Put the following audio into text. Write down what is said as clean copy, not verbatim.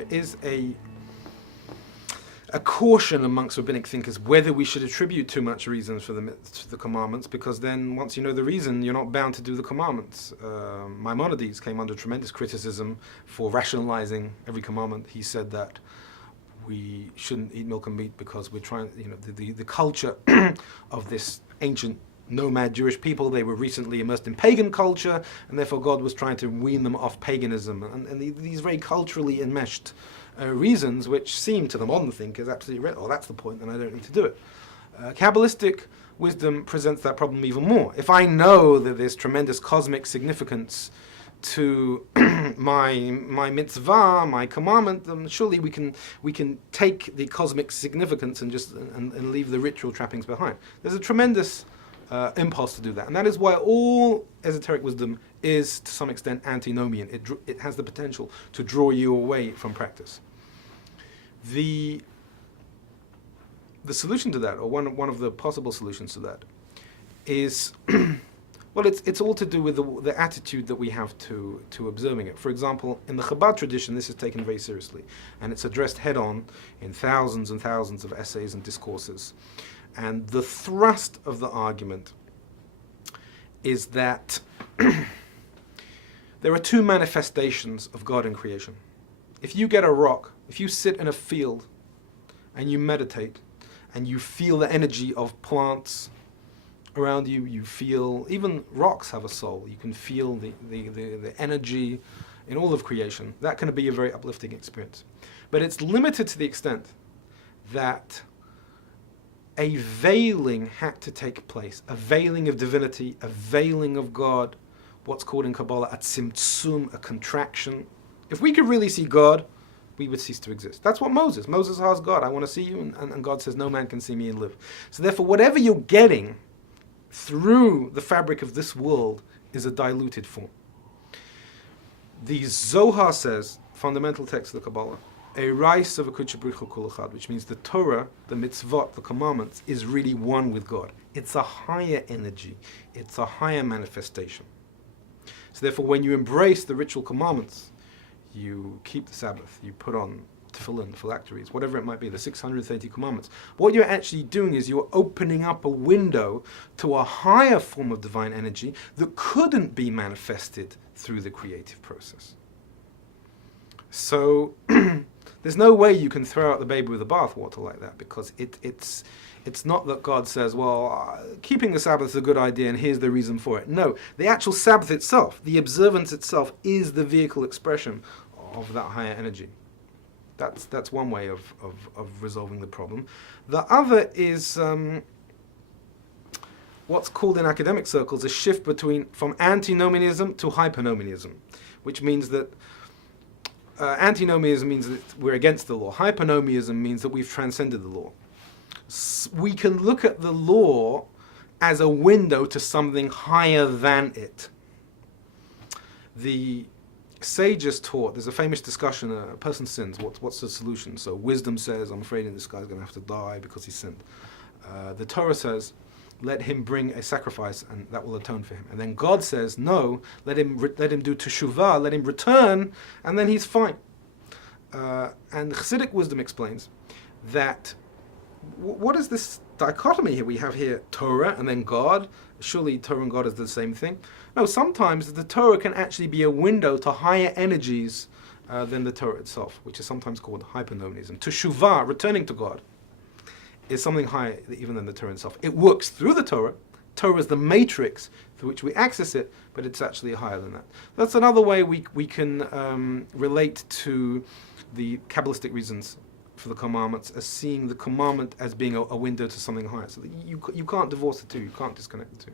there is a caution amongst rabbinic thinkers whether we should attribute too much reasons for the commandments, because then once you know the reason, you're not bound to do the commandments. Maimonides came under tremendous criticism for rationalizing every commandment. He said that we shouldn't eat milk and meat because we're trying, the culture of this ancient nomad Jewish people, they were recently immersed in pagan culture, and therefore God was trying to wean them off paganism. And these very culturally enmeshed reasons, which seem to the modern thinkers absolutely right. Oh, that's the point, then I don't need to do it. Kabbalistic wisdom presents that problem even more. If I know that there's tremendous cosmic significance to my mitzvah, my commandment, then surely we can take the cosmic significance and just and leave the ritual trappings behind. There's a tremendous impulse to do that, and that is why all esoteric wisdom is to some extent antinomian. It has the potential to draw you away from practice. The solution to that, or one of the possible solutions to that, is well, it's all to do with the attitude that we have to observing it. For example, in the Chabad tradition, this is taken very seriously, and it's addressed head-on in thousands and thousands of essays and discourses. And the thrust of the argument is that there are two manifestations of God in creation. If you get a rock, if you sit in a field and you meditate and you feel the energy of plants around you, you feel, even rocks have a soul, you can feel the energy in all of creation. That can be a very uplifting experience. But it's limited to the extent that a veiling had to take place, a veiling of divinity, a veiling of God, what's called in Kabbalah a tzimtzum, a contraction. If we could really see God, we would cease to exist. That's what Moses asked God, I want to see you, and God says, no man can see me and live. So therefore, whatever you're getting through the fabric of this world is a diluted form. The Zohar says, fundamental text of the Kabbalah, a rais of a kuchabrichu kulachad, which means the Torah, the mitzvot, the commandments, is really one with God. It's a higher energy. It's a higher manifestation. So therefore, when you embrace the ritual commandments, you keep the Sabbath, you put on tefillin, phylacteries, whatever it might be, the 630 commandments. What you're actually doing is you're opening up a window to a higher form of divine energy that couldn't be manifested through the creative process. So there's no way you can throw out the baby with the bathwater like that, because it's not that God says, well, keeping the Sabbath is a good idea and here's the reason for it. No, the actual Sabbath itself, the observance itself, is the vehicle expression of that higher energy. That's one way of resolving the problem. The other is what's called in academic circles a shift from antinomianism to hypernomianism, which means that antinomianism means that we're against the law. Hypernomianism means that we've transcended the law. We can look at the law as a window to something higher than it. The sages taught, there's a famous discussion, a person sins, what's the solution? So wisdom says, I'm afraid this guy's going to have to die because he sinned. The Torah says, let him bring a sacrifice and that will atone for him. And then God says, no, let him do teshuvah, let him return, and then he's fine. And Chassidic wisdom explains that what is this dichotomy here? We have here Torah and then God. Surely Torah and God is the same thing. No, sometimes the Torah can actually be a window to higher energies than the Torah itself, which is sometimes called hypernomianism. Teshuvah, returning to God, is something higher even than the Torah itself. It works through the Torah. Torah is the matrix through which we access it, but it's actually higher than that. That's another way we can relate to the Kabbalistic reasons for the commandments, as seeing the commandment as being a window to something higher. So that you can't divorce the two, you can't disconnect the two.